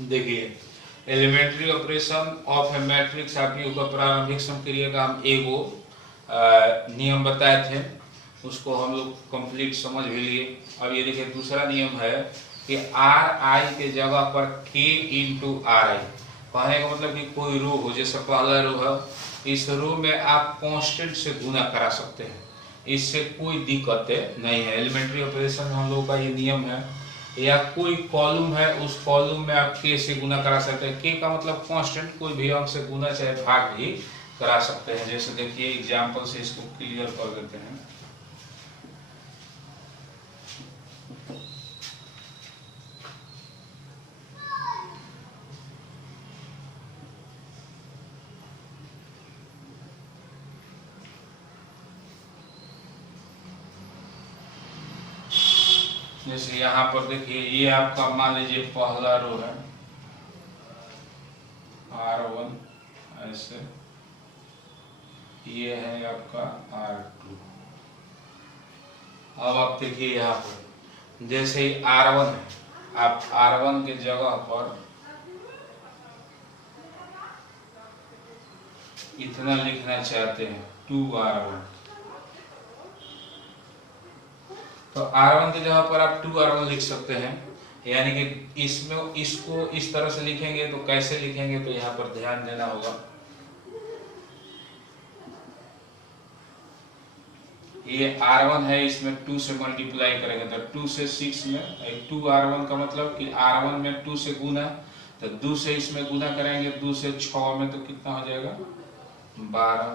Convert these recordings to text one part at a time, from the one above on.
देखिए, elementary operation of a matrix आपकी ऊपर प्रारंभिक संक्रिया का हम एगो नियम बताए थे, उसको हम लोग कंप्लीट समझ भी लिए। अब ये देखिए दूसरा नियम है कि आर आई के जगह पर के इंटू आर आई। कहने का मतलब कि कोई रो हो, जैसे पहला रो है, इस रो में आप कांस्टेंट से गुना करा सकते हैं, इससे कोई दिक्कत नहीं है। एलिमेंट्री ऑपरेशन में हम लोग का ये नियम है। या कोई कॉलम है, उस कॉलम में आप के से गुना करा सकते हैं। के का मतलब कांस्टेंट, कोई भी अंक से गुना चाहे भाग भी करा सकते हैं। जैसे देखिए एग्जांपल से इसको क्लियर कर देते हैं। जैसे यहाँ पर देखिए, ये आपका मान लीजिए पहला रो है R1, ऐसे ये है आपका R2। अब आप देखिए यहाँ पर जैसे ही R1 है, आप R1 के जगह पर इतना लिखना चाहते हैं 2R1, तो R1 की जगह पर आप 2R1 लिख सकते हैं। यानी कि इसमें इसको इस तरह से लिखेंगे तो कैसे लिखेंगे, तो यहाँ पर ध्यान देना होगा। ये R1 है, इसमें 2 से मल्टीप्लाई करेंगे तो 2 से 6 में 2R1 का मतलब कि R1 में 2 से गुना, तो 2 से इसमें गुना करेंगे, 2 से 6 में तो कितना हो जाएगा 12,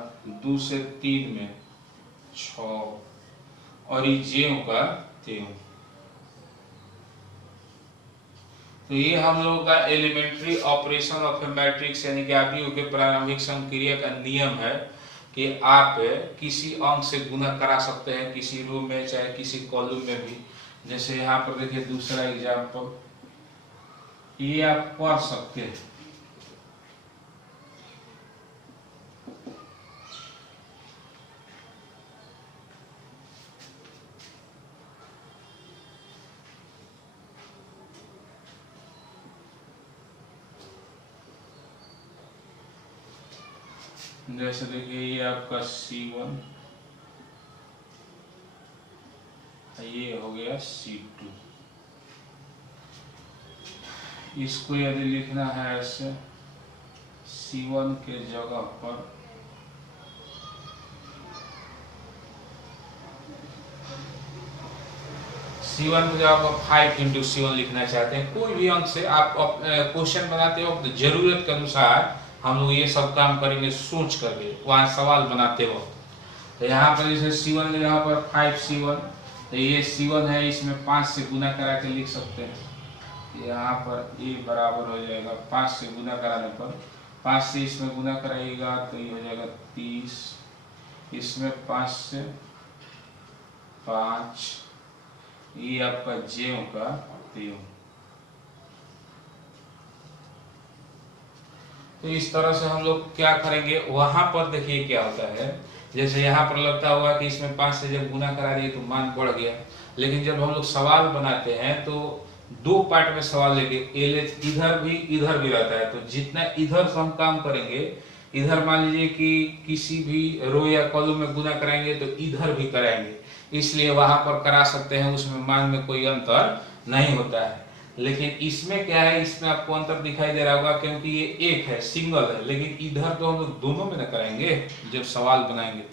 2 से 3 में 6, और ये ज्यों का त्यों। तो ये हम लोगों का elementary operation of a matrix यानी कि आपकी के प्रारंभिक संक्रिया का नियम है कि आप किसी अंक से गुना करा सकते हैं, किसी रो में चाहे किसी कॉलम में भी। जैसे यहाँ पर देखिए दूसरा एग्जांपल, ये आप पढ़ सकते हैं। जैसे देखिए ये आपका C1, ये हो गया C2। इसको यदि लिखना है ऐसे, C1 के जगह पर C1 की जगह पर 5 इंटू C1 लिखना चाहते हैं। कोई भी अंक से आप क्वेश्चन बनाते वक्त जरूरत के अनुसार हम लोग ये सब काम करेंगे, सोच करके वहाँ सवाल बनाते वक्त। तो यहाँ पर जैसे C1 की जगह पर 5C1, तो ये C1 है, इसमें 5 से गुना करा के लिख सकते हैं। यहाँ पर A बराबर हो जाएगा 5 से गुना कराने पर, 5 से इसमें गुना कराइएगा तो ये हो जाएगा 30, इसमें 5 से 5, ये आपका ज्यों का त्यों। तो इस तरह से हम लोग क्या करेंगे, वहां पर देखिए क्या होता है। जैसे यहाँ पर लगता होगा कि इसमें 5 से जब गुना करा दिए तो मान बढ़ गया, लेकिन जब हम लोग सवाल बनाते हैं तो दो पार्ट में सवाल लेके एलएच इधर भी रहता है। तो जितना इधर से हम काम करेंगे, इधर मान लीजिए कि किसी भी रो या कॉलम में गुना कराएंगे तो इधर भी कराएंगे, इसलिए वहां पर करा सकते हैं, उसमें मान में कोई अंतर नहीं होता है। लेकिन इसमें क्या है, इसमें आपको अंतर दिखाई दे रहा होगा क्योंकि ये एक है, सिंगल है। लेकिन इधर तो हम लोग दोनों में ना कराएंगे जब सवाल बनाएंगे।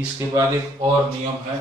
इसके बाद एक और नियम है,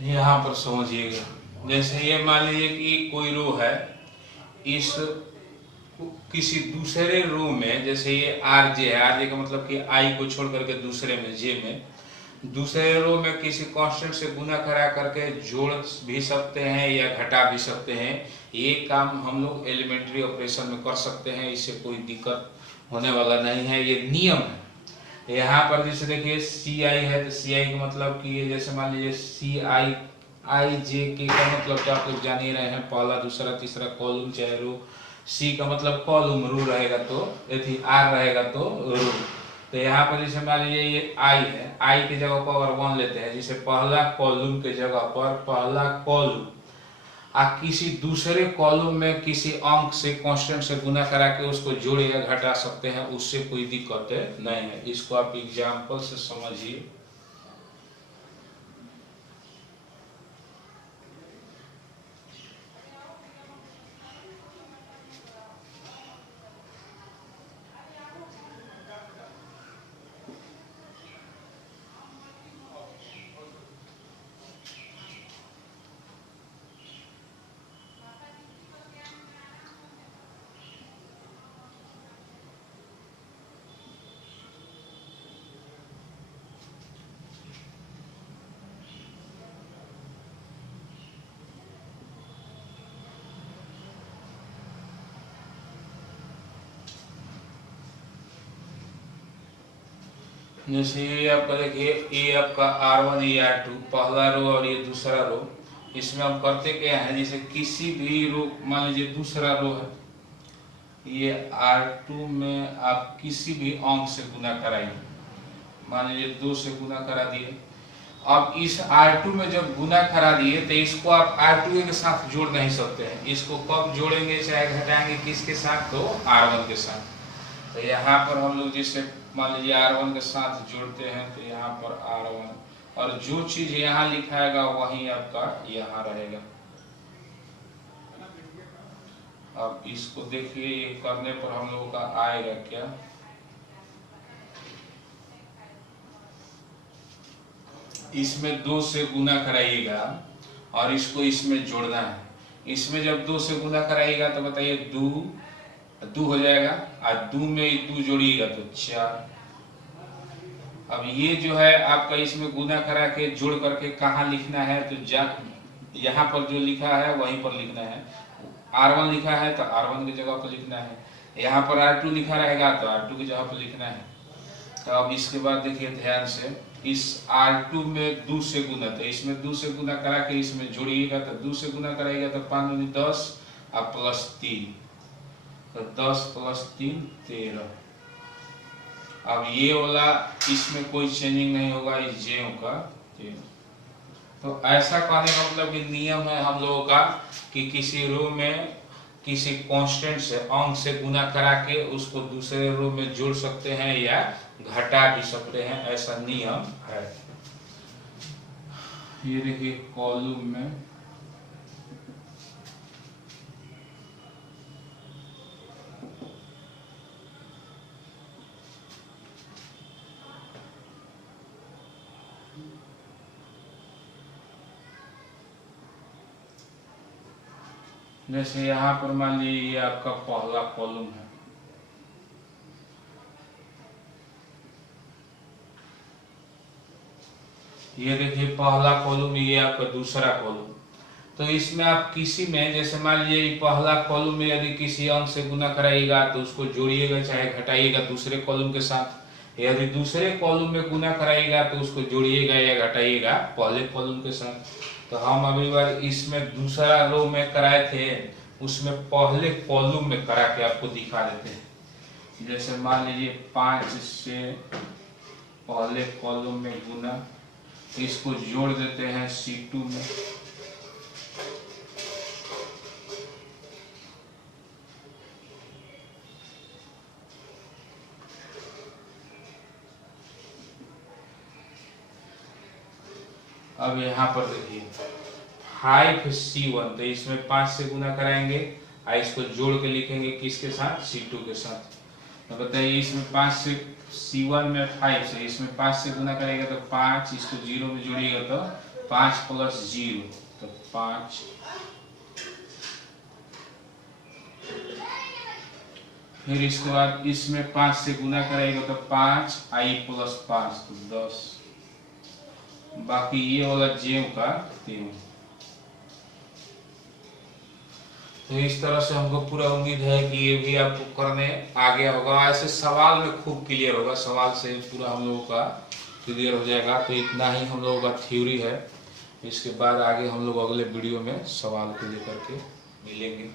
यहाँ पर समझिएगा, जैसे ये मान लीजिए कि कोई रो है, इस किसी दूसरे रो में, जैसे ये आर जे है, आर जे का मतलब कि आई को छोड़ करके दूसरे में जे में दूसरे रो में किसी कांस्टेंट से गुना करा करके जोड़ भी सकते हैं या घटा भी सकते हैं। ये काम हम लोग एलिमेंट्री ऑपरेशन में कर सकते हैं, इससे कोई दिक्कत होने वाला नहीं है, ये नियम है। यहाँ पर जैसे देखिए सी आई है, तो सी आई का मतलब कि ये जैसे मान लीजिए सी आई आई जे के का मतलब तो आप लोग जान ही रहे हैं, पहला दूसरा तीसरा कॉलम चाहे रो। सी का मतलब कॉलम, रू रहेगा तो यदि आर रहेगा तो रू। तो यहाँ पर जैसे मान लीजिए ये आई है, आई की जगह पर अगर 1 लेते हैं, जैसे पहला कॉलम के जगह पर पहला कॉलम आ किसी दूसरे कॉलम में किसी अंक से कांस्टेंट से गुना करा के उसको जोड़ या घटा सकते हैं, उससे कोई दिक्कत नहीं है। इसको आप एग्जाम्पल से समझिए। जैसे ये आपका देखिए, ये आपका R1 ये R2 पहला रो और ये दूसरा रो, इसमें हम करते क्या है, जैसे किसी भी रो, मान लीजिए दूसरा रो है, ये R2 में आप किसी भी अंक से गुना कराइए, मान लीजिए 2 से गुना करा दिए। अब इस R2 में जब गुना करा दिए तो इसको आप R2 के साथ जोड़ नहीं सकते हैं, इसको कब जोड़ेंगे चाहे घटाएंगे, किसके साथ, तो R1 के साथ। तो यहाँ पर हम लोग जिससे मान लीजिए R1 के साथ जोड़ते हैं, तो यहाँ पर R1 और जो चीज यहाँ लिखाएगा वही आपका यहाँ रहेगा। अब इसको देखिए, ये करने पर हम लोगों का आएगा क्या, इसमें 2 से गुना कराइएगा और इसको इसमें जोड़ना है। इसमें जब 2 से गुना कराइएगा तो बताइए 2 हो जाएगा, और 2 में 2 जोड़िएगा तो 4। अब ये जो है आपका इसमें गुना करा के जोड़ करके कहाँ लिखना है, तो यहाँ पर जो लिखा है वहीं पर लिखना है। R1 लिखा है तो R1 की जगह पर लिखना है, यहाँ पर R2 लिखा रहेगा तो R2 की जगह पर लिखना है। तो अब इसके बाद देखिए ध्यान से, इस R2 में 2 से गुना, तो इसमें 2 से गुना करा के इसमें जोड़िएगा, तो 2 से गुना कराइएगा तो 5 दूनी 10 और प्लस 3, तो 10 प्लस 3 13। अब ये वाला इसमें कोई चेंजिंग नहीं होगा, इस जे का 13। तो ऐसा कहने का मतलब कि नियम है हम लोगों का कि किसी रो में किसी कांस्टेंट से अंक से गुना करा के उसको दूसरे रो में जोड़ सकते हैं या घटा भी सकते हैं, ऐसा नियम है। ये देखिए कॉलम में जैसे यहाँ पर मान लीजिए ये आपका पहला कॉलम है, ये देखिए पहला कॉलम, ये आपका दूसरा कॉलम। तो इसमें आप किसी में, जैसे मान लीजिए पहला कॉलम में यदि किसी अंक से गुना कराइएगा तो उसको जोड़िएगा चाहे घटाइएगा दूसरे कॉलम के साथ, यदि दूसरे कॉलम में गुना कराइएगा तो उसको जोड़िएगा या घटाइएगा पहले कॉलम के साथ। तो हम अगली बार इसमें दूसरा रो में कराए थे, उसमें पहले कॉलम में करा के आपको दिखा देते हैं। जैसे मान लीजिए 5 से पहले कॉलम में गुना, इसको जोड़ देते हैं C2 में, अब यहाँ पर देखिए 5C1, तो इसमें 5 से गुना कराएंगे और इसको जोड़ के लिखेंगे किसके साथ, C2 के साथ। तो बताइए इसमें 5 से C1 में 5 से, इसमें 5 से गुना करेगा तो 5, इसको 0 में जोड़िएगा तो 5 + 0 तो 5, फिर इसके बाद इसमें 5 से गुना करेगा तो 5i + 5 तो 10, बाकी ये वाला जेव का 3। तो इस तरह से हमको पूरा उम्मीद है कि ये भी आपको करने आ गया होगा। ऐसे सवाल में खूब क्लियर होगा, सवाल से पूरा हम लोगों का क्लियर हो जाएगा। तो इतना ही हम लोगों का थ्योरी है। इसके बाद आगे हम लोग अगले वीडियो में सवाल को लेकर के मिलेंगे।